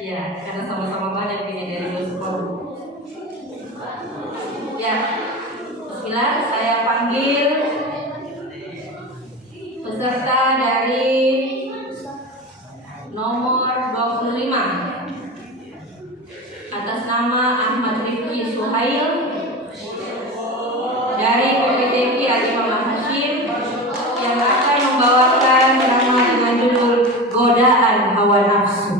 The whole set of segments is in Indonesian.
Ya, karena sama-sama banyak ini dari bioskop. Ya, bismillah, saya panggil peserta dari nomor 25 atas nama Ahmad Rifki Suhail dari PPTQ Haji Muhammad Hashim yang akan membawakan ceramah dengan judul Godaan Hawa Nafsu.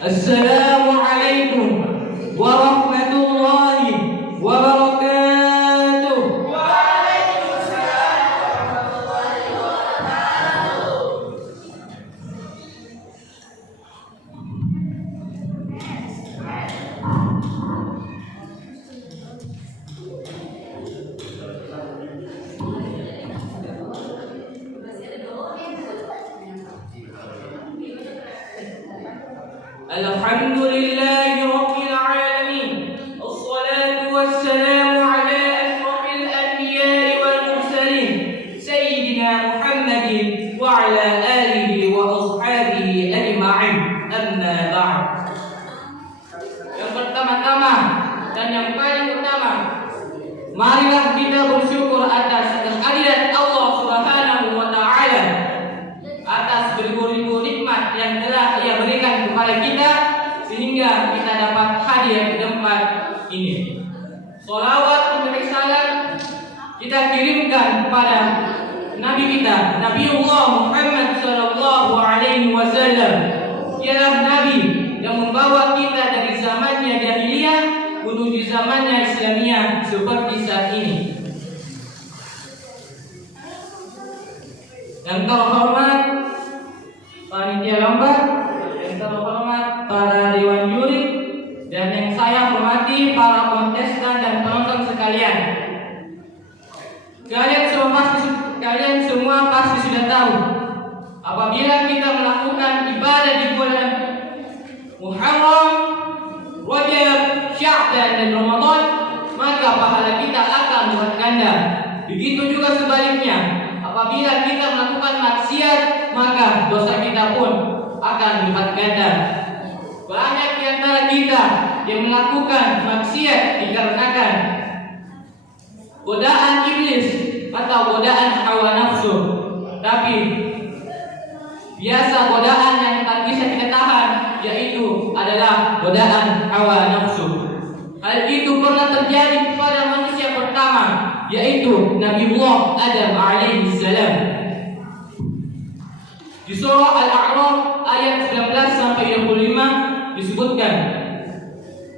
Assalamualaikum warahmatullahi wabarakatuh. Waalaikumsalam warahmatullahi wabarakatuh. Alhamdulillahi rabbil alamin. Assalatu wassalamu ala asrafil anbiya'i wal mursalin sayyidina Muhammadin wa ala alihi wa ashabihi ajma'in. Amma ba'd. Yang pertama-tama dan yang paling utama, marilah kita bersyukur atas kehadiran Allah Subhanahu wa taala, atas beribu-ribu nikmat yang telah Ia berikan kepada kita sehingga kita dapat hadir di tempat ini. Salawat dan salam kita kirimkan kepada Nabi kita, Nabiullah Muhammad sallallahu alaihi wasallam. Ialah Nabi yang membawa kita dari zamannya jahiliyah menuju zamannya Islamiyah seperti saat ini. Yang terhormat panitia lomba, yang terhormat para dewan juri, dan yang saya hormati para kontestan dan penonton sekalian. Kalian semua pasti sudah tahu, apabila kita melakukan ibadah di bulan Muharram, Rajab, Sya'ban dan Ramadan, maka pahala kita akan berlipat ganda. Begitu juga sebaliknya, apabila kita melakukan maksiat, maka dosa kita pun akan berlipat ganda. Banyak di antara kita yang melakukan maksiat dikarenakan godaan iblis atau godaan hawa nafsu. Tapi biasa godaan yang tak bisa kita tahan, yaitu adalah godaan hawa nafsu. Hal itu pernah terjadi kepada manusia pertama, yaitu Nabiullah Adam alaihi salam. Di surah Al-A'raf ayat 19 sampai 25 disebutkan,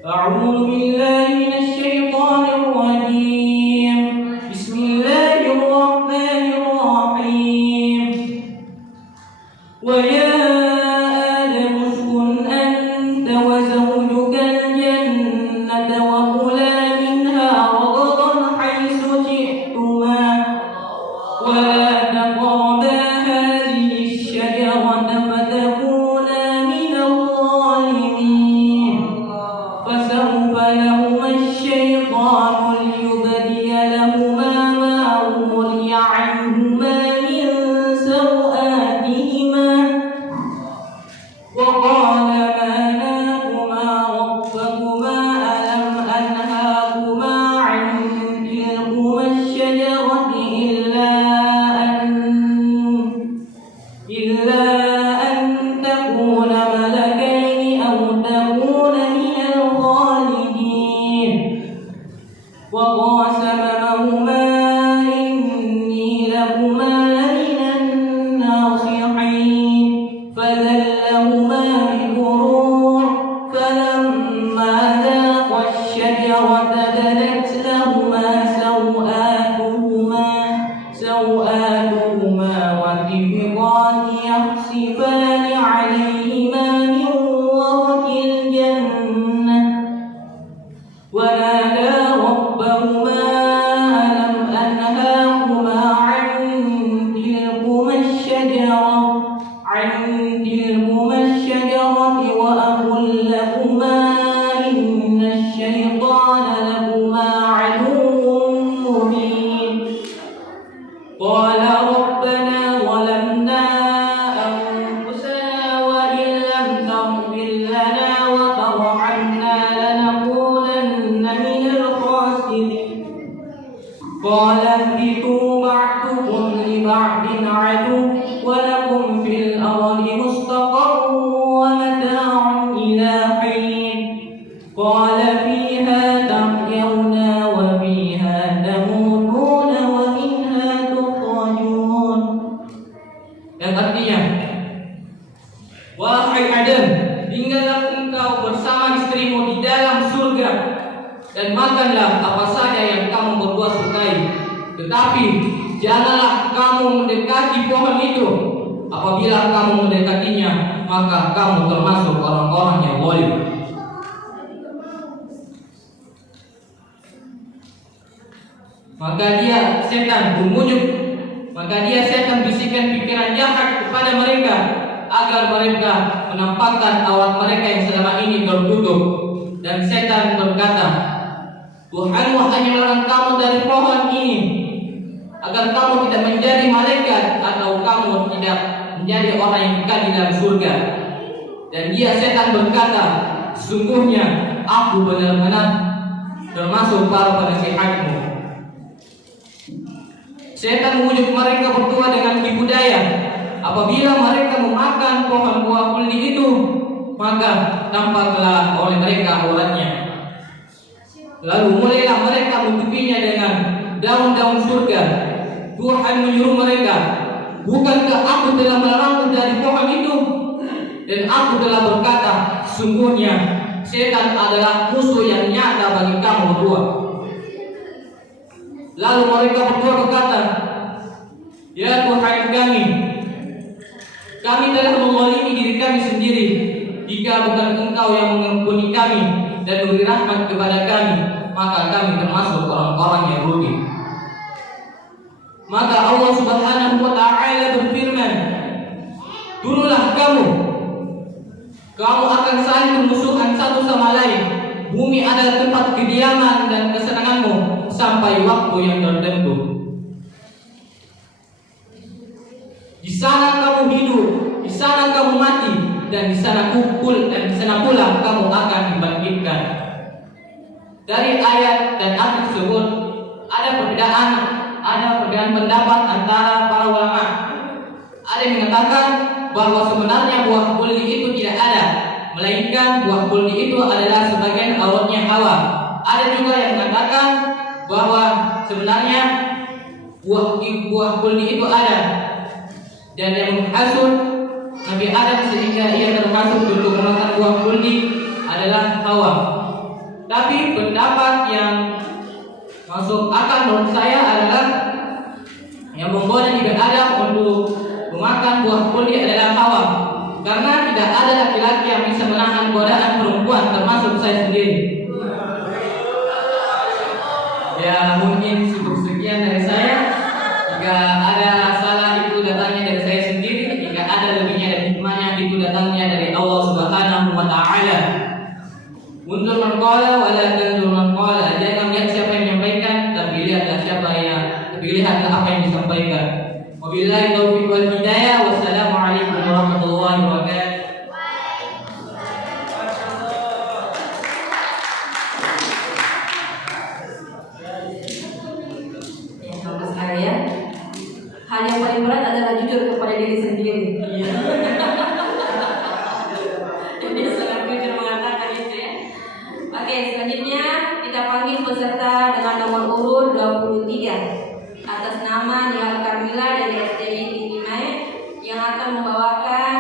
A'udzu billahi minasy syaithanir rajim. Bismillahirrahmanirrahim. Wa ya Adam uskun anta wa zawjukal jannata wa kula minha ragadan haitsu syi'tuma wa la taqraba hadhihi asy-syajarata fatakuna minadh dhalimin. Fasawfa lahuma asy-syaitanu liyubdiya lahuma ma umriya anhuma min sawatihima wa qala ma nahakuma rabbukuma alam anhakuma an tilkuma asy-syajarati illa an takuna malakaini aw takuna minal khalidin. Wa qasamahuma inni lakuma laminan nasihin fadallahuma bighurur falamma dhaqa asy-syajarata badat lahuma sawatuhuma wa طفقان يخصفان عليهما من ورق الجنة ونادى ربهما ألم أنهاكما عن تلكما الشجرة تلكما الشجرة وأقل لكما إن الشيطان لكما عدو مبين قال ربنا ظلمنا أنفسنا وإن لم تغفر لنا وترحمنا لنكونن من الخاسرين قال اهبطوا بعضكم لبعض عدو ولكم في الأرض مستقر ومتاع إلى حين قال فيها تحيون وفيها تموتون ومنها تخرجون. Yang artinya, wahai Adam, tinggallah engkau bersama istrimu di dalam surga dan makanlah apa saja yang kamu berdua sukai. Tetapi janganlah kamu mendekati pohon itu. Apabila kamu mendekatinya, maka kamu termasuk orang-orang yang zalim. Maka dia setan bisikan pikiran jahat kepada mereka agar mereka menampakkan aurat mereka yang selama ini tertutup. Dan setan berkata, Tuhanmu hanya melarang kamu dari pohon ini agar kamu tidak menjadi malaikat atau kamu tidak menjadi orang yang kekal di dalam surga. Dan dia setan berkata, sesungguhnya aku benar-benar termasuk para penasihatmu. Setan mengujuk mereka berdua dengan tipu daya. Apabila mereka memakan pohon buah kuldi itu, maka tampaklah oleh mereka auratnya. Lalu mulailah mereka menutupinya dengan daun-daun surga. Tuhan menyuruh mereka, bukankah aku telah melarangmu dari pohon itu? Dan aku telah berkata, sungguhnya setan adalah musuh yang nyata bagi kamu berdua. Lalu mereka berdua berkata, ya Tuhan kami telah menzalimi diri kami sendiri. Jika bukan Engkau yang mengampuni kami dan memberi rahmat kepada kami, maka kami termasuk orang-orang yang rugi. Maka Allah Subhanahu wa Ta'ala berfirman, turunlah kamu akan saling bermusuhan satu sama lain. Bumi adalah tempat kediaman dan kesenanganmu sampai waktu yang tertentu. Di sana kamu hidup, di sana kamu mati, dan di sana pula kamu akan dibangkitkan. Dari ayat dan ayat tersebut ada perbedaan pendapat antara para ulama. Ada yang mengatakan bahwa sebenarnya buah kuldi itu tidak ada, melainkan buah kuldi itu adalah sebagian auratnya Hawa. Ada juga yang mengatakan bahwa sebenarnya buah kuldi itu ada dan yang menghasut Nabi Adam sehingga ia terhasut untuk memakan buah kuldi adalah Hawa. Tapi pendapat yang masuk akal menurut saya adalah yang menggoda Nabi Adam untuk memakan buah kuldi adalah Hawa, karena tidak ada laki-laki yang bisa menahan godaan perempuan, termasuk saya sendiri. Ya, mungkin cukup sekian dari saya. Jika ada salah itu datangnya dari saya sendiri, jika ada lebihnya dan hikmahnya itu datangnya dari Allah Subhanahu wa Ta'ala. Unzur man qala wa la tanzur man qala. Jangan melihat siapa yang menyampaikan, tapi lihatlah apa yang disampaikan. Wabillahi taufiq wal hidayah. Wassalamualaikum warahmatullahi wabarakatuh. Hal yang paling berat adalah jujur kepada diri sendiri. Jadi sangat jujur mengatakan itu ya. Oke, selanjutnya kita panggil peserta dengan nomor urut 23 atas nama Nia Kamila dari SDI Tinggi Mae yang akan membawakan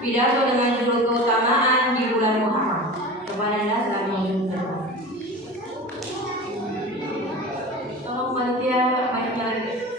pidato dengan judul keutamaan di bulan Muharram. Kepada Anda selamat menunjukkan. Tolong panitia mic-nya lagi.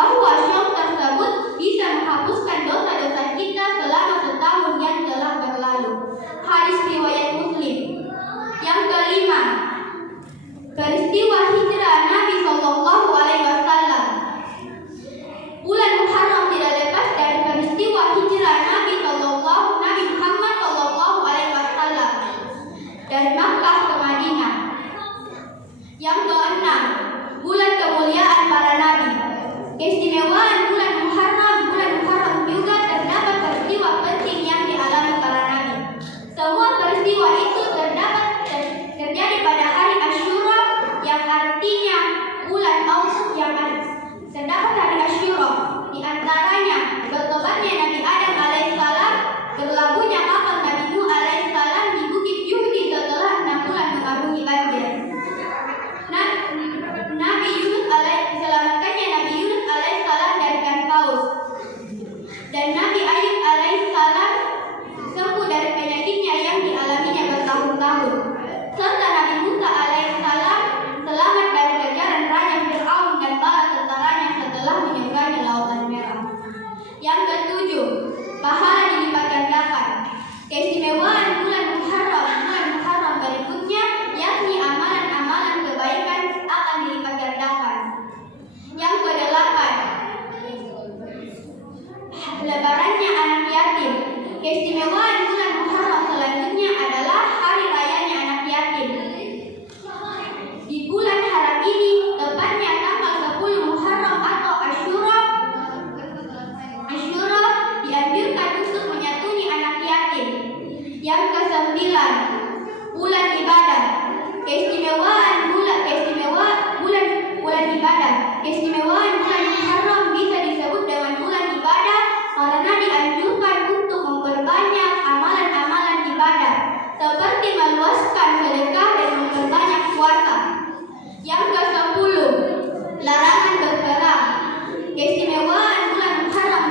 bahwa syom tersebut bisa menghapuskan dosa-dosa kita selama setahun yang telah berlalu. Hadis riwayat Muslim. Yang kelima, peristiwa hijrah Nabi Shallallahu Alaihi Wasallam. Bulan Muharram tidak lepas dari peristiwa hijrah Nabi Muhammad Shallallahu Alaihi Wasallam dari Makkah ke Madinah. Yang keenam, bulan kemuliaan para nabi. Keistimewaan bulan Muharram juga terdapat peristiwa penting yang dialami para nabi. Semua peristiwa itu terjadi pada hari Asyura, yang artinya bulan Ausus, yang terdapat hari Asyura. Di antaranya bertobatnya Nabi Adam alaihissalam, berlabuhnya kapal Nabi Nuh alaihissalam di Bukit Juhdi setelah 6 bulan mengarungi banjir. Diselamatkannya Nabi Yunus alaihissalam dari ikan paus, dan Nabi Ayub alaihissalam sembuh dari penyakitnya yang dialaminya bertahun-tahun, serta Nabi Musa alaihissalam selamat dari kejaran Raja Fir'aun dan bala tentaranya setelah menyeberangi Lautan Merah. Yang ketujuh, pahala dilipat gandakan. Keistimewaan bulan Muharram berikutnya, yakni amalan-amalan kebaikan akan dilipat gandakan. Yang kedelapan, lebarannya anak yatim. Keistimewaan bulan Muharram selanjutnya adalah hari rayanya anak yatim. Di bulan haram ini, tepatnya tanggal 10 Muharram atau Asyura, dianjurkan untuk menyatuni anak yatim. Yang kesembilan, bulan ibadah. Keistimewaan bulan ibadah. Keistimewaan bulan Muharram bisa disebut dengan bulan ibadah karena dianjurkan untuk memperbanyak amalan-amalan ibadah, seperti meluaskan sedekah dan memperbanyak puasa. Yang ke-10, larangan berperang. Keistimewaan bulan Muharram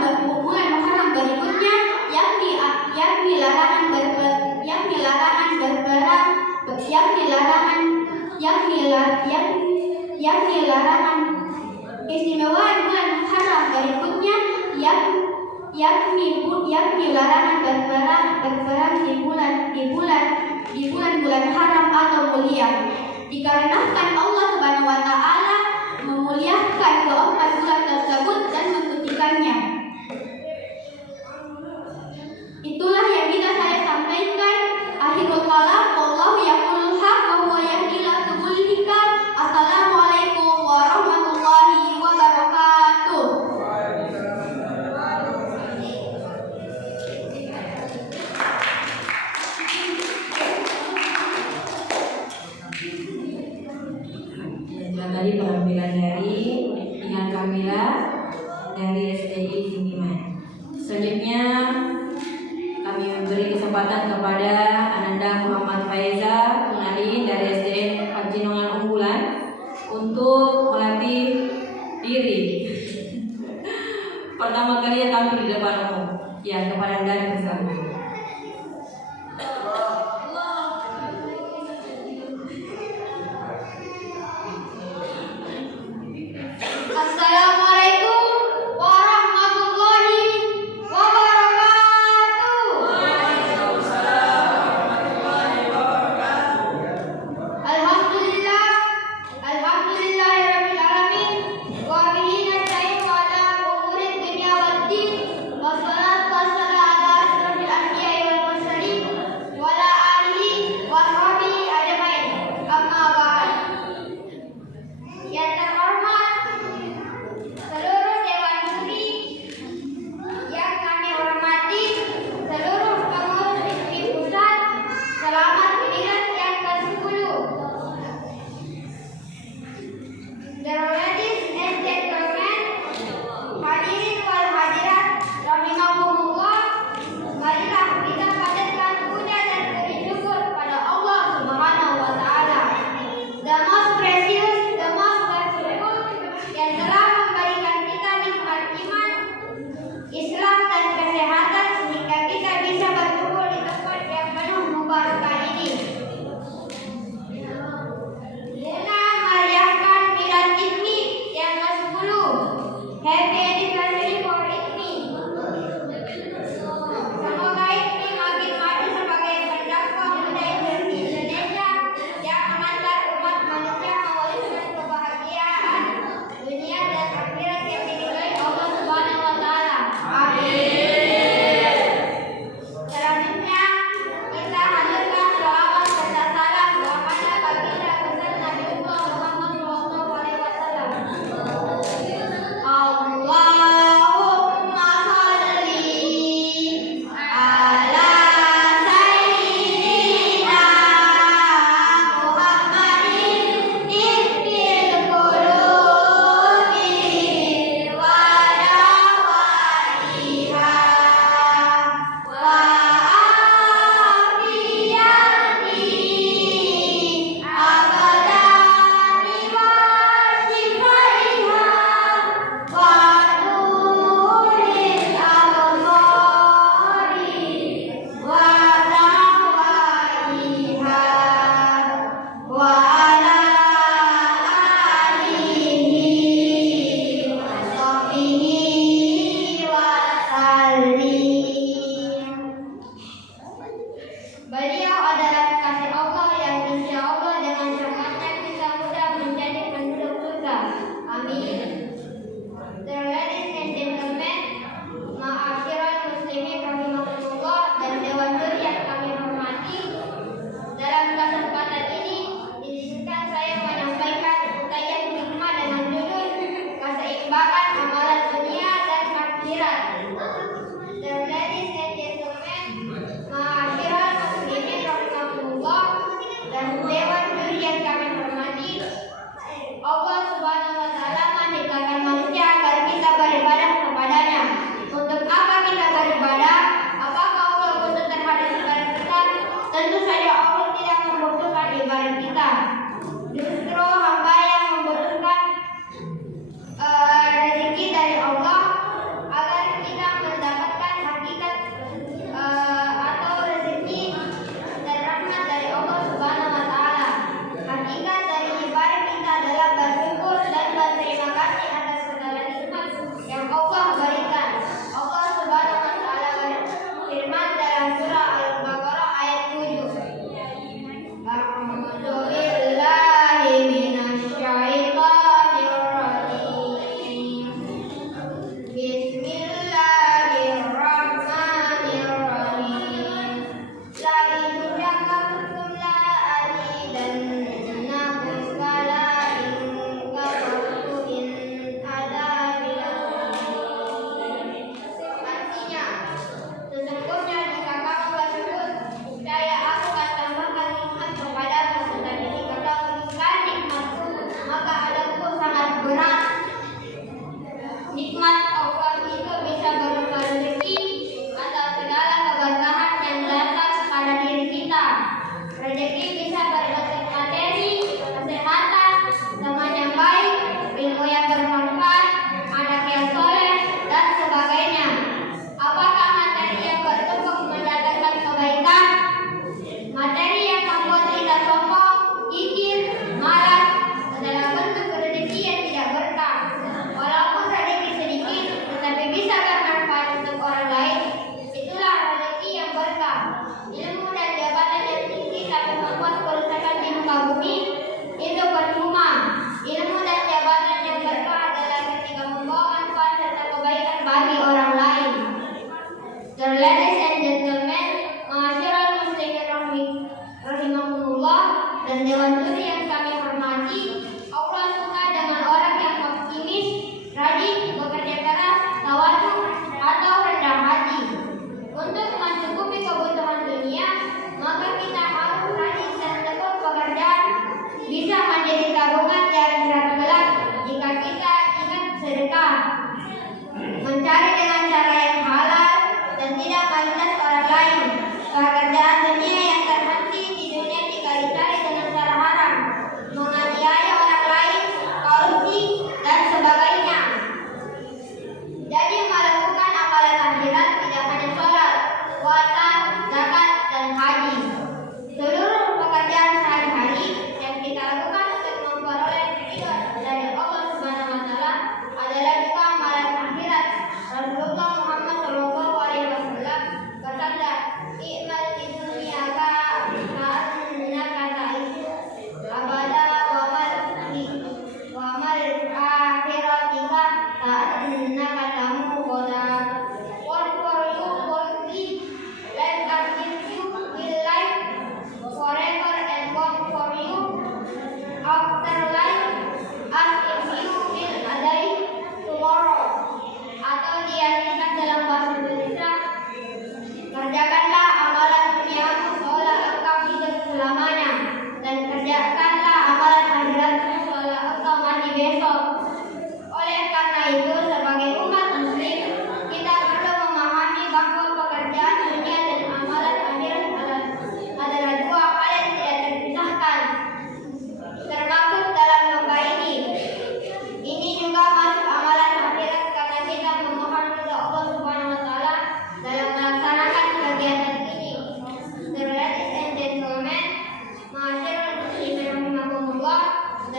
berikutnya, yakni larangan keistimewaan bulan Muharram berikutnya, yakni larangan berperang di bulan haram atau mulia, dikarenakan Allah Subhanahu wa Ta'ala memuliakan keempat bulan tersebut dan mensucikannya. Itulah yang bisa saya sampaikan. Akhirul kalam, wallahu yaqulul haq wa huwa yahdi ila subulil hikam. Assalamualaikum warahmatullahi wabarakatuh. Tadi penampilan dari Ihan Kamila dari SDI Timiman. Selanjutnya kami memberi kesempatan kepada Ananda Muhammad Faiza Munali dari SDN Pacinongan Unggulan untuk melatih diri. Pertama kali tampil di depan umum. Ya, kepada Anda bersama. Assalamualaikum warahmatullahi wabarakatuh.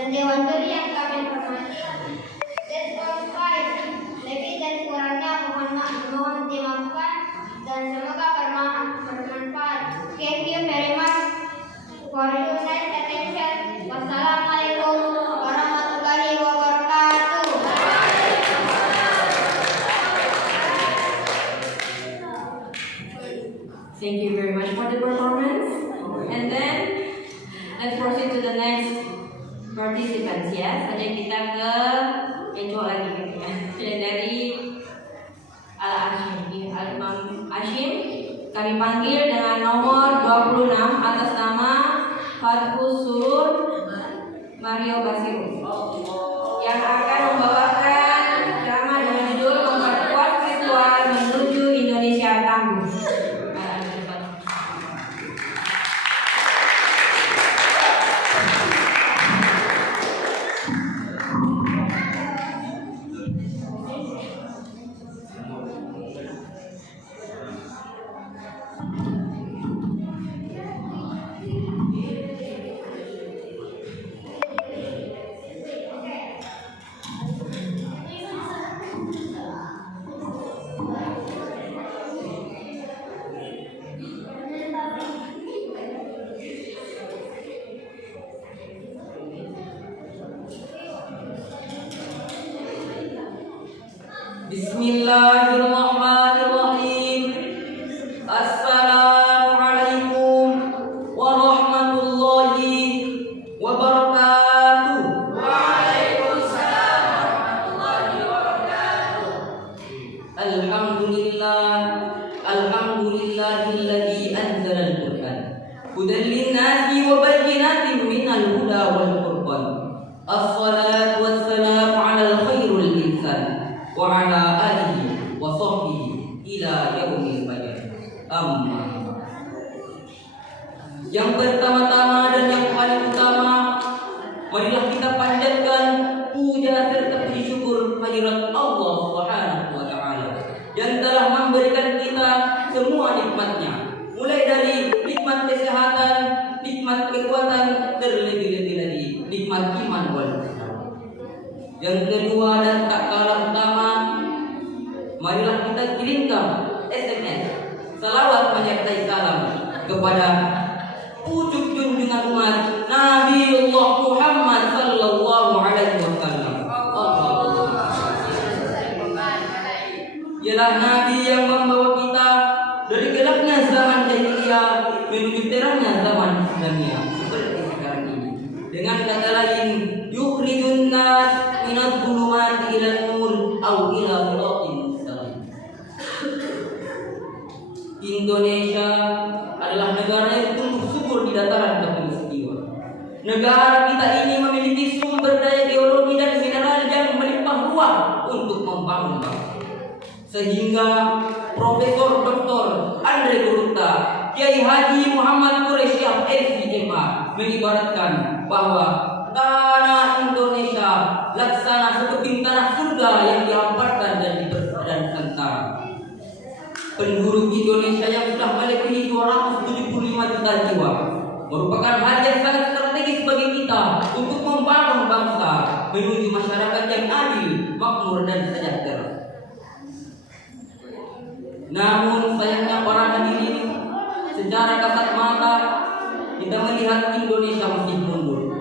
dan Dewan Juri yang kami hormati. Lebih dan kurangnya mohon dimaafkan dan semoga bermanfaat. Thank you very much for your nice attention. Wassalamualaikum warahmatullahi wabarakatuh. Thank you very much for the performance. And then let's proceed to the next participants ya. Saja kita ke Kejo lagi ya. Dari Al-Imam Hashim kami panggil dengan nomor 26 atas nama Fathus Surur Mario Basiru yang akan membawakan ceramah dengan judul Memperkuat Ritual Menuju Indonesia Tangguh. Bismillahirrahmanirrahim. Assalamualaikum warahmatullahi wabarakatuh. Waalaikumsalam warahmatullahi wabarakatuh. Alhamdulillahilladzi anzala al-Qur'an hudan lin-nasi wa bayyinatin minal huda wal furqan. Assalatu wassalamu 'alal khairil insan wa 'ala alihi wa sahbihi ila yaumil qiyamah. Amma. Yang pertama-tama dan yang paling utama, marilah kita panjatkan puja serta puji syukur kehadirat Allah Subhanahu wa taala yang telah memberikan kita semua nikmatnya, mulai dari nikmat kesehatan, nikmat kekuatan, terlebih-lebih lagi nikmat iman wal Islam. Yang kedua dan tak kalah utama, marilah kita kirimkan SMS salawat menyertai salam kepada pucuk junjungan umat Nabiullah Muhammad sallallahu alaihi wasallam. Ialah Nabi yang membawa kita dari gelapnya zaman jahiliyah menuju terangnya zaman Islamiyah seperti sekarang ini. Dengan kata lain, yukhrijun nas minadh dhulumati ila nur aw ila siratin mustaqim. Indonesia adalah negara yang tumbuh subur di dataran khatulistiwa. Negara kita ini memiliki sumber daya geologi dan mineral yang melimpah ruah untuk membangun bangsa. Sehingga Profesor Dr. Andre Gurutta, Kiai Haji Muhammad Quraisyah LCMA mengibaratkan bahwa tanah Indonesia laksana seperti tanah surga yang dihamparkan dan dipersadan tentara. Penduduk Indonesia yang sudah melebihi 275 juta jiwa merupakan hal yang sangat strategis bagi kita untuk membangun bangsa menuju masyarakat yang adil, makmur dan sejahtera. Namun sayangnya para hadirin, secara kasat mata kita melihat Indonesia masih mundur.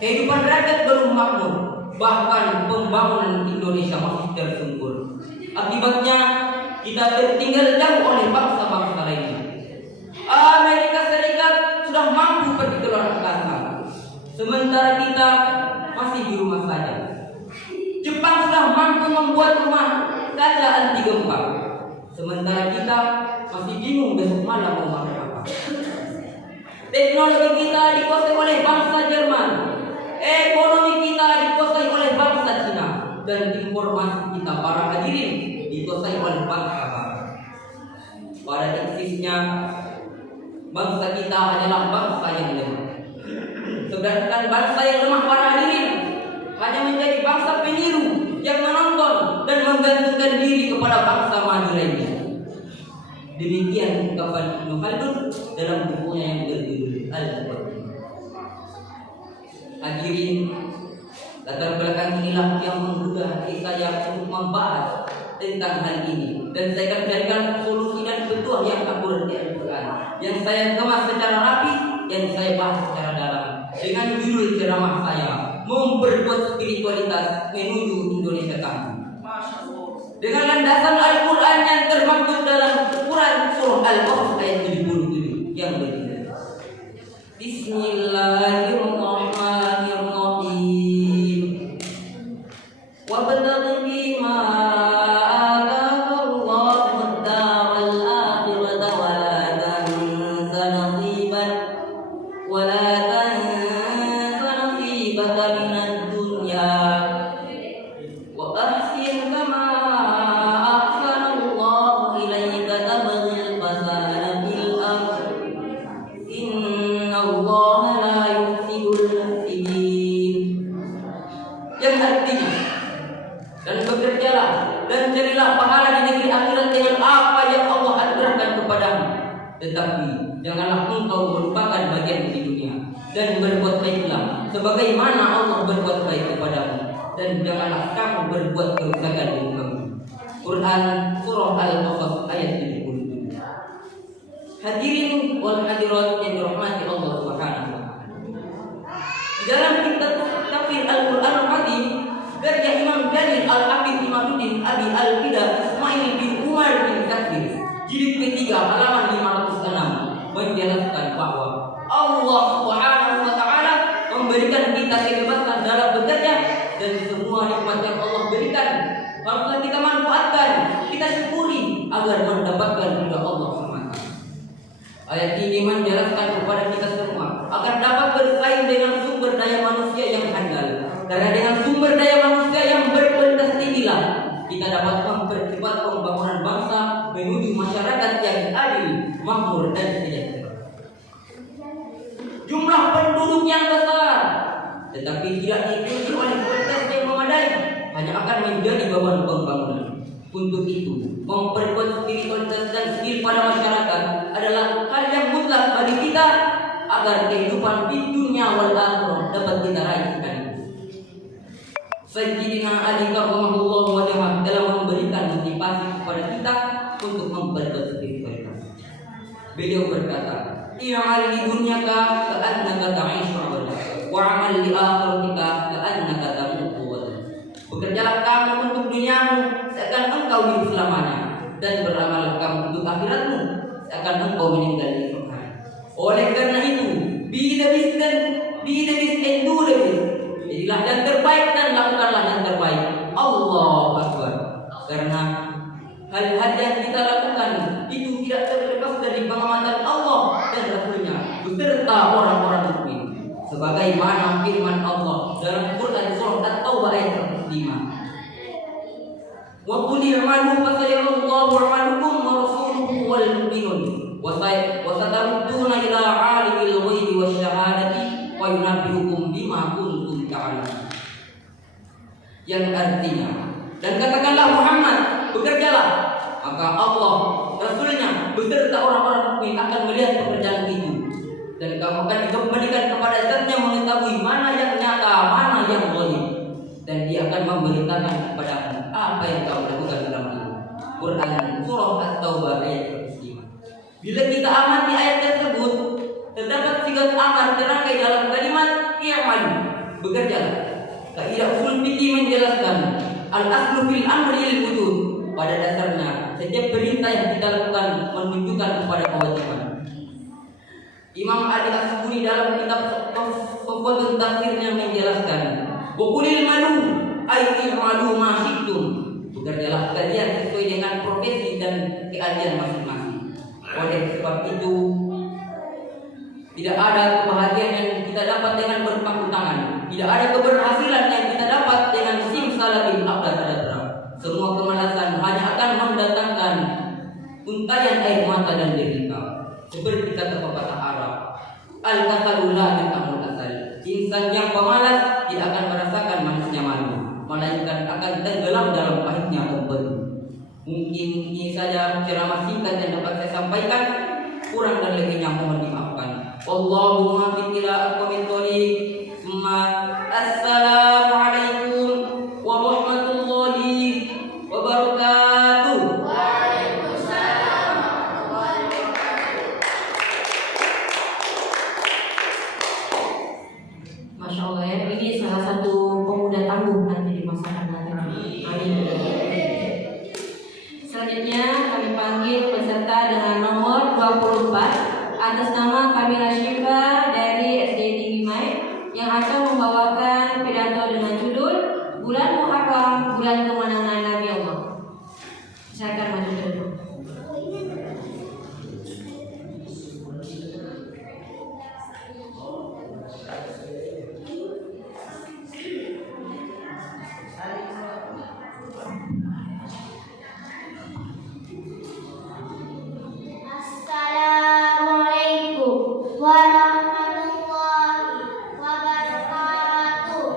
Kehidupan rakyat belum makmur, bahkan pembangunan Indonesia masih tersungkur. Akibatnya kita tertinggal jauh oleh bangsa-bangsa lainnya. Amerika Serikat sudah mampu pergi ke luar angkasa, sementara kita masih di rumah saja. Jepang sudah mampu membuat rumah kaca anti gempa, sementara kita masih bingung besok malam mau makan apa. Teknologi kita dikuasai oleh bangsa Jerman, ekonomi kita dikuasai oleh bangsa Cina, dan informasi kita para hadirin dikuasai oleh bangsa Barat. Pada eksisnya bangsa kita adalah bangsa yang lemah. Sedangkan bangsa yang lemah para hadirin hanya menjadi bangsa peniru yang menonton dan menggantungkan diri kepada bangsa maju lainnya. Demikian ungkapan Ibnu Khaldun dalam bukunya yang berjudul Al-Qadim. Hadirin, latar belakang inilah yang menggugah saya untuk membahas tentang hal ini, dan saya akan berikan solusi dan petua yang akurat di Al-Quran, yang saya kemas secara rapi dan saya bahas secara dalam dengan judul ceramah saya, memperkuat spiritualitas menuju Indonesia Tangguh, dengan landasan Al-Quran yang termaktub dalam Quran surah Al-Qasas ayat 77 yang berbunyi, Bismillahirrahmanirrahim. Wabtaghi fima ataka Allahu ad-daral akhirata wa la tansa nasibaka minad dunya wa ahsin kama ahsana Allahu ilaika tabghil fasada fil ardh inna Allaha la yuhibbul mufsidin. Yang artinya, dan bekerjalah dan carilah pahala di negeri akhirat dengan apa yang Allah anugerahkan kepadamu, tetapi janganlah engkau melupakan bagian di dunia, dan berbuat baiklah sebagaimana Allah berbuat baik kepadamu, dan janganlah kamu berbuat kerusakan di muka bumi. Quran surah Al-Qasas ayat 77. Hadirin wal hadirat yang dirahmati Allah Subhanahu wa taala. Di dalam kitab tafsir Al-Quran Al-Azim karya Imam Jalil Al-Hafidh Imamuddin Abi Al-Fida Ismail bin Umar bin Katsir jilid ketiga halaman 506 menjelaskan bahwa Allah Subhanahu wa taala memberikan kita kebebasan dalam bekerja, dan semua nikmat yang Allah berikan haruslah kita manfaatkan, kita syukuri agar mendapatkan ridha Allah SWT. Ayat ini menjelaskan kepada kita semua agar dapat bersaing dengan sumber daya manusia yang handal. Karena dengan sumber daya manusia yang berkualitas tinggilah kita dapat mempercepat pembangunan bangsa menuju masyarakat yang adil, makmur dan sejahtera. Jumlah penduduk yang besar tetapi tidak diikuti oleh kualitas yang memadai hanya akan menjadi beban pembangunan. Untuk itu, memperkuat spiritualitas dan skill pada masyarakat adalah hal yang mutlak bagi kita agar kehidupan di dunia wal akhirah dapat kita raih sekaligus. Sayyidina Ali karramallahu wajhah dalam memberikan motivasi kepada kita untuk memperkuat spiritualitas. Beliau berkata, "I'mal li dunyaka ka'annaka ta'ishu abada, wa 'amal li akhiratika ka'annaka tamutu abada." Bekerjalah kamu untuk duniamu seakan engkau hidup selamanya, dan beramallah kamu untuk akhiratmu seakan engkau meninggal di esok hari. Oleh karena itu, be the best and do the best. Jadilah yang terbaik dan lakukanlah yang terbaik. Allahu Akbar. Karena hal-hal yang kita lakukan itu tidak terlepas dari pengamatan Allah dan Rasulnya beserta orang-orang mukmin. Sebagaimana firman Allah dalam Quran surah At-Taubah ayat 5. Wa qul i'malu fasayarallahu 'amalukum wa rasuluhu wal mu'minun wa satarudduna ila 'alimil ghaibi wasyahadati wa yunabbi'ukum bima kuntum ta'malun. Yang artinya, dan katakanlah Muhammad, bekerjalah, maka Allah, Rasulnya beserta orang-orang mukmin akan melihat pekerjaan itu, dan kamu akan dikembalikan kepada Zat yang mengetahui mana yang nyata, mana yang ghaib, dan Dia akan memberitakan kepadamu apa yang kamu lakukan dalam itu. Quran surah At-Taubah ayat 5. Bila kita amati ayat tersebut, terdapat sigat amar terangkai dalam kalimat i'malu, bekerjalah. Kaidah usul fikih menjelaskan al-aslu fil amri lil wujud. Pada dasarnya setiap perintah yang kita lakukan menunjukkan kepada kewajiban. Imam Ali As-Subuni dalam kitab Sofwatun Tafsirnya menjelaskan, wa qulil malu ay i'malu ma syi'tum. Bekerjalah kalian sesuai dengan profesi dan keahlian masing-masing. Oleh sebab itu, tidak ada kebahagiaan yang kita dapat dengan berpangku tangan. Tidak ada keberhasilan yang kita dapat dengan simsalabim abdadadra. Semua kemalasan hanya akan mendatangkan untayan air mata dan derita. Seperti kata pepatah Arab, al-kasalu la yu'amul asal. Insan yang pemalas tidak akan merasakan manisnya malu, melainkan akan tenggelam dalam pahitnya empedu. Mungkin ini saja ceramah singkat yang dapat saya sampaikan. Kurang dan lebihnya mohon dimaafkan. Allahumma fi ila aqwamit thoriq, summa soleh. Ini salah satu pemuda tangguh nanti di masa akan datang. Amin. Selanjutnya kami panggil peserta dengan nomor 24 atas nama Kamila Syifa dari SD Tinggi Mai yang akan membawakan pidato dengan judul Bulan Muharram, Bulan Kemenangan Nabi Allah. Silakan maju ke depan. Assalamualaikum warahmatullahi wabarakatuh.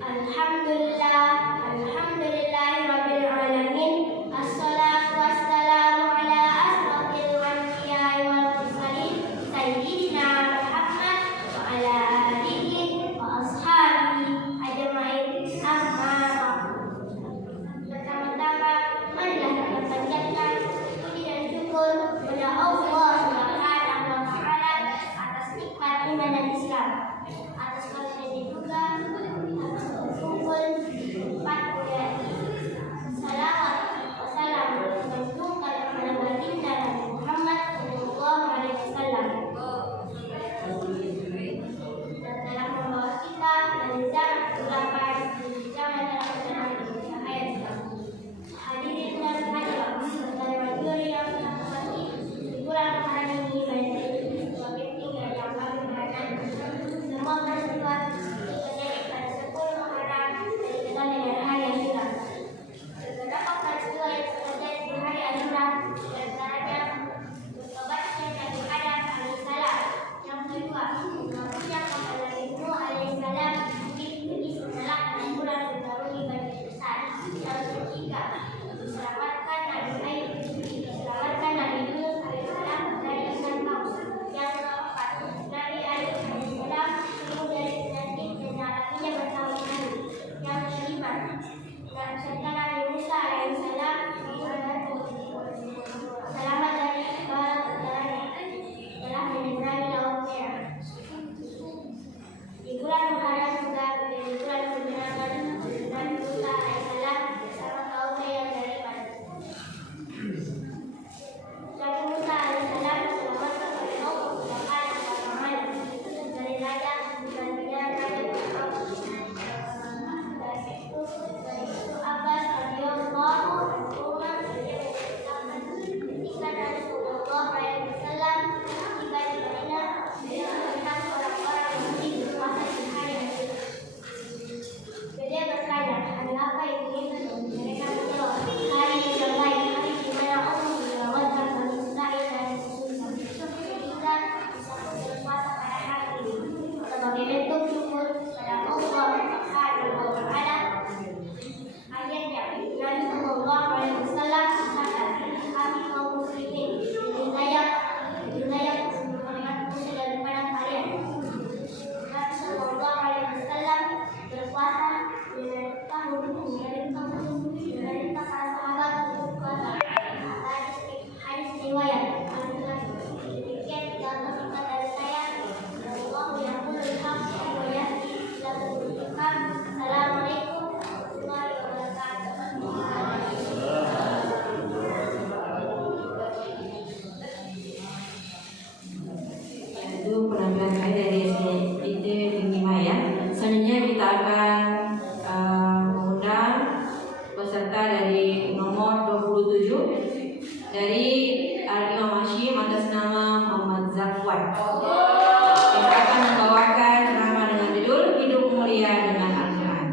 Alhamdulillahirabbil alamin. Assalatu wassalamu ala asrofil anbiya'i wal mursalin sayyidina Muhammad wa ala alihi wa ashabihi ajma'in. Amma ba'du. Pertama-tama, marilah kita panjatkan puji dan syukur kepada Allah Subhanahu wa Ta'ala atas nikmat iman dan Islam. Atas kalian juga berkumpul di tempat mulia ini. Salawat wassalam menunjukkan kepada baginda Nabi Muhammad sallallahu alaihi wasallam dan telah membawa kita dari zaman kegelapan menuju zaman terang cahaya Islam. Hadirin dan hadirat saudara majelis yang terhormati, di bulan Ramadan ini banyak sebagai tinggal yang kami berkenan. Semua peristiwa terjadi pada 10 Muharram dan dikenal dengan hari Asyura. Beberapa peristiwa yang terjadi di hari Asyura diantaranya bertobatnya Nabi Adam alaihissalam. Yang kedua, mengakunya kepada Nabi Nuh alaihissalam pergi setelah 6 bulan dikaruniai bani besar. Yang ketiga, diselamatkan Nabi Ayub, diselamatkan Nabi Yunus alaihissalam dari ikan paus. Yang keempat, Nabi Ayub alaihissalam sembuh dari penyakit dan alaminya bertahun-tahun. Yang kelima, serta Nabi Musa alaihissalam selamat dari kepala telah menyeberangi Laut Merah. Di bulan Muharram juga menjadi bulan kemenangan Nabi Musa alaihissalam bersama kaumnya yang dari Badr. Nabi Musa alaihissalam diselamatkan oleh Allah Subhanahu wa Ta'ala dari raja gantinya Raja Fir'aun. Dari itu Abbas radhiyallahu anhu menceritakan ketika Nabi sallallahu alaihi wasallam tiba di Madinah, beliau melihat orang-orang Yahudi berpuasa di hari Asyura. Beliau bertanya, hari apa ini? Mereka menjawab, hari yang baik, hari di mana Allah menyelamatkan Bani Israil dari musuhnya. Kita bisa berpuasa pada hari ini sebagai bentuk syukur pada Allah Subhanahu wa Ta'ala. Akhirnya, Nabi sallallahu alaihi wasallam mengatakan, kami kaum muslimin lebih layak memberikan puasa daripada kalian. Nabi sallallahu alaihi wasallam berpuasa memerintah para sahabat untuk berpuasa. Hadis riwayat demikian contoh singkat dari saya. Allahu yaqulul haqq wa yahdi ila siratal mustaqim. Assalamualaikum warahmatullahi Itu penampilan saya dari SD Tinggi Mai ya. Selanjutnya kita akan mengundang peserta dari nomor 27 dari Al-Imam Hashim atas nama Muhammad Zakwan yang akan membawakan ceramah dengan judul Hidup Mulia dengan Al-Quran.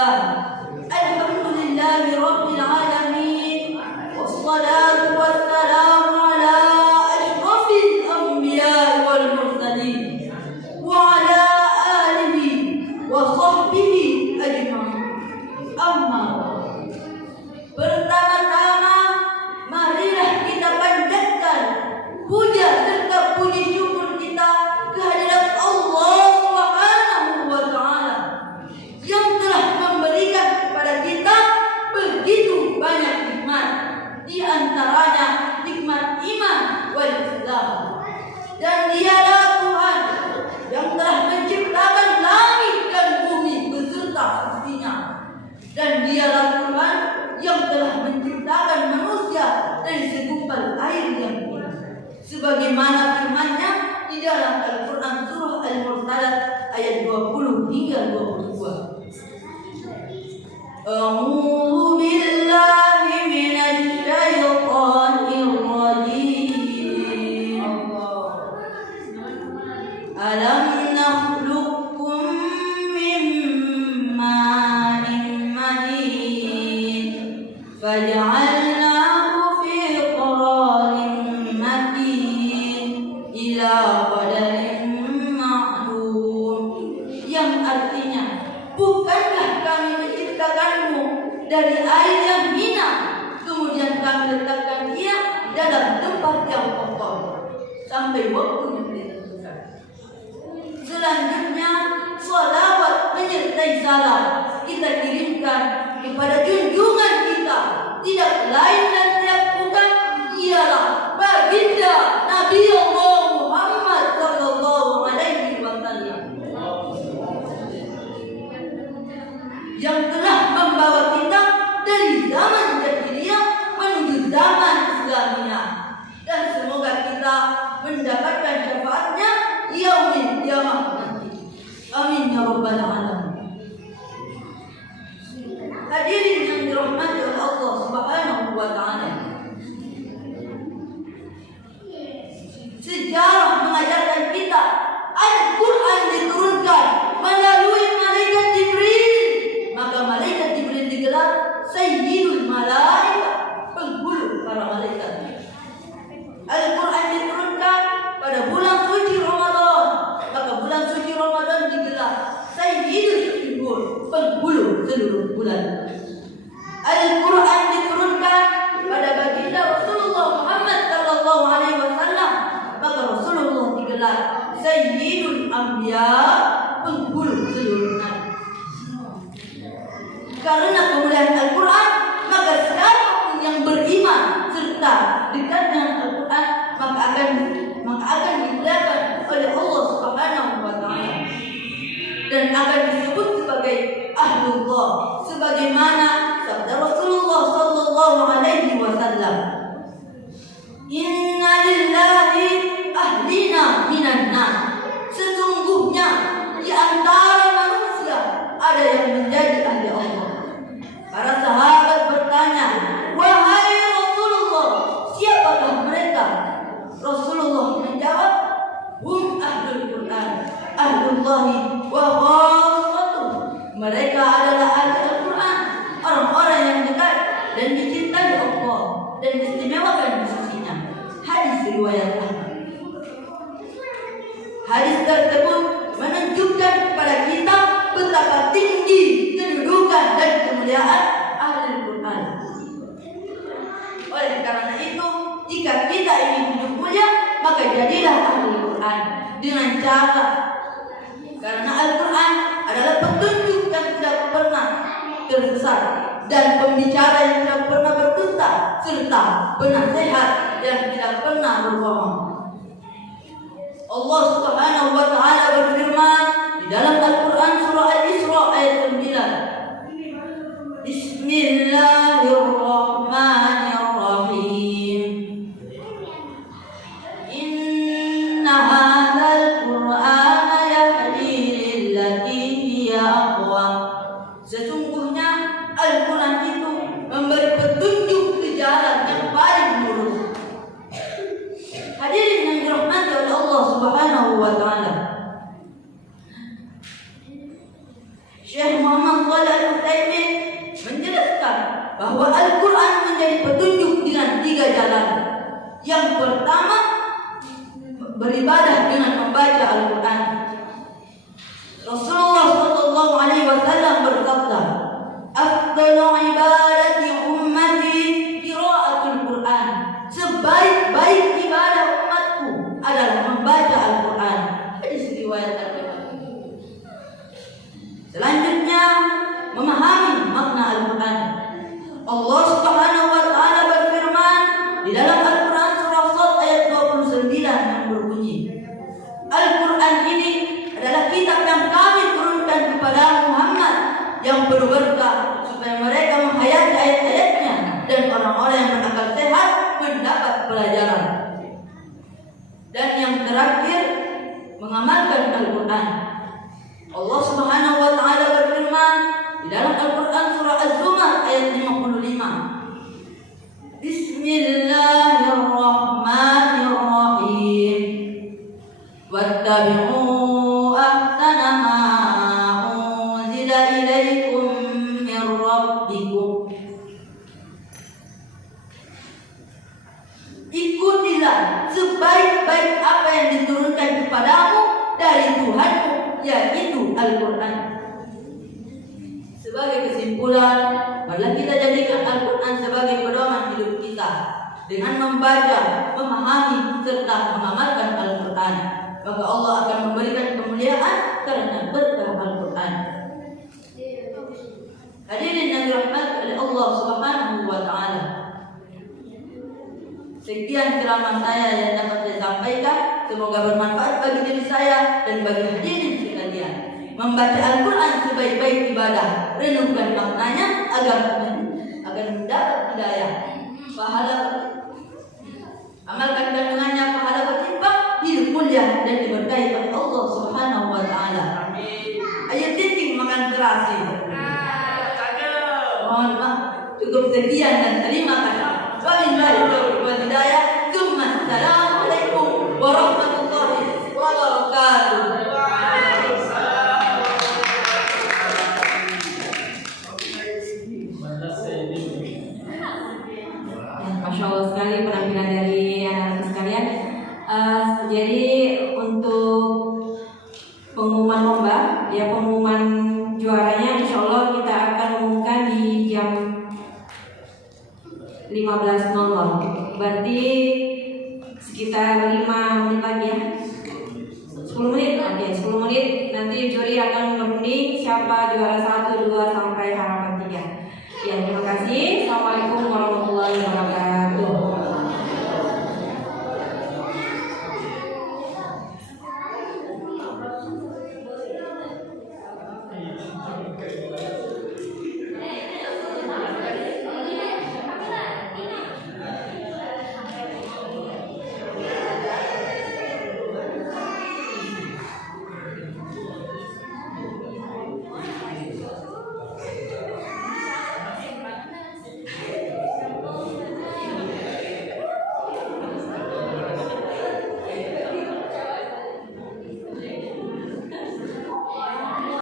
Bismillah. Alhamdulillahi Rabbil Alamin. Wassalatu wassalamu ala ashrafil anbiya wal mursalin wa ala alihi wa sahbihi ajma'in. Amma ba'd. Pertama-tama marilah kita panjatkan puja serta puji syukur kita kehadirat Allah Subhanahu wa taala yang telah memberikan kepada kita begitu banyak nikmat, di antaranya nikmat iman wal Islam. Dan dialah Tuhan yang telah menciptakan langit dan bumi beserta isinya. Dan dialah Tuhan yang telah menciptakan manusia dari segumpal air yang indah. Sebagaimana firman-Nya di dalam Al-Quran surah Al-Mursalat ayat 20 hingga 22. A'udzu billahi minasy syaithanir rajim. Alam nakhluqkum min ma'in mahin faj'alnahu fi qararin makin ila qadarin ma'lum, yang artinya, bukankah kami menciptakanmu dari air yang hina, kemudian kami letakkan ia dalam tempat yang kokoh sampai waktu yang ditentukan. Selanjutnya, shalawat menyertai salam kita kirimkan kepada junjungan kita, tidak lain dan tidak bukan ialah baginda Nabi Allah Muhammad sallallahu alaihi wasallam yang telah membawa kita dari zaman jahiliyah menuju zaman Islamiyah, dan semoga kita mendapatkan syafaatnya yaumil qiyamah nanti. Amin ya rabbal alamin. Hadirin yang dirahmati oleh Allah Subhanahu wa taala, sejarah mengajarkan kita Al-Quran diturunkan melalui malaikat Jibril. Maka malaikat Jibril digelar Sayyidul Malaikat, penghulu para malaikat. Al-Quran diturunkan pada bulan suci Ramadan, maka bulan suci Ramadan digelar Sayyidul Syuhur, penghulu seluruh bulan. Al-Quran diturunkan pada baginda Rasulullah Muhammad sallallahu alaihi wasallam, maka Rasulullah digelar Sayyidul Anbiya, penghulu seluruh nabi. Karena kemuliaan Al-Quran, maka siapapun yang beriman serta dekat dengan Al-Quran maka akan dimuliakan oleh Allah Subhanahu wa taala dan akan disebut sebagai ahlullah, sebagaimana sabda Rasulullah sallallahu alaihi wasallam, "Inna lillahi ahlina minan nas." Sesungguhnya di antara manusia ada yang menjadi ahli Allah. Para sahabat bertanya, "Wahai Rasulullah, siapakah mereka?" Rasulullah menjawab, "Hum ahlul Quran, ahlullahi wa khassatuh." Mereka adalah ahli Al-Quran, orang-orang yang dekat dan dicintai Allah dan diistimewakan di sisinya. Hadis riwayat Ahmad. Hadis tersebut menunjukkan kepada kita betapa tinggi kedudukan dan kemuliaan ahli Al-Quran. Oleh karena itu, jika kita ingin hidup mulia, maka jadilah ahli Al-Quran dengan cara, karena Al-Quran adalah petunjuk yang tidak pernah tersesat dan pembicara yang tidak pernah berdusta serta penasehat yang tidak pernah berbohong. Allah Subhanahu wa taala berfirman di dalam Al-Quran surah Al-Isra ayat 9. Bismillahirrahmanirrahim. Inna hadzal Qur'ana yahdi lillati hiya aqwam. Sesungguhnya Al-Quran itu memberi petunjuk ke jalan yang paling lurus. Hadirin yang dirahmati oleh Allah Subhanahu wa taala, Syekh Muhammad Shalih Al-Utsaimin menjelaskan bahwa Al-Quran menjadi petunjuk dengan 3 jalan. Yang pertama, beribadah dengan membaca Al-Quran. Rasulullah SAW bersabda, "Afdalu ibadati ummati qiraatul Quran." Sebaik-baik ibadah umatku adalah membaca Al-Quran. Hadis riwayat Al-Bukhari. Selanjutnya, memahami makna Al-Quran. Allah Subhanahu wa taala berfirman di dalam Al-Quran surah Shad ayat 29 yang berbunyi, Al-Quran ini adalah kitab yang kami turunkan kepada Muhammad yang berberkah supaya mereka menghayati ayat-ayatnya dan orang-orang yang berakal sehat mendapat pelajaran. Dan yang terakhir, mengamalkan Al-Quran. Allah Subhanahu wa taala berfirman di dalam Al-Quran surah Az-Zumar ayat 55. Bismillahirrahmanirrahim. Wattabi'u ahsana ma unzila ilaikum min rabbikum. Ikutilah sebaik-baik apa yang diturunkan kepadamu dari Tuhanmu, yaitu Al-Quran. Sebagai kesimpulan, marilah kita jadikan Al-Quran sebagai pedoman hidup kita dengan membaca, memahami, serta mengamalkan Al-Quran. Maka Allah akan memberikan kemuliaan karena berkah Al-Quran. Hadirin yang dirahmati oleh Allah Subhanahu wa taala. Sekian ceramah saya yang dapat saya sampaikan. Semoga bermanfaat bagi diri saya dan bagi hadirin sekalian. Membaca Al-Quran sebaik-baik ibadah, renungkan maknanya agar mendapat hidayah, pahala, amalkan kandungannya, pahala berlimpah, hidup mulia dan diberkahi oleh Allah Subhanahu wa taala. Ayo titik makan terasi. Mohon maaf, cukup sekian dan terima kasih. Wabillahi taufiq wal hidayah. Assalamualaikum warahmatullahi wabarakatuh. Masya Allah sekali penampilan dari anak-anak sekalian. Jadi untuk pengumuman lomba, ya pengumuman juaranya insya Allah kita akan umumkan di jam 15.00. Berarti sekitar 5 menit lagi ya. 10 menit, oke, 10 menit nanti juri akan mengundi siapa juara 1, 2 sampai harapan 3. Ya, terima kasih. Assalamualaikum warahmatullahi wabarakatuh.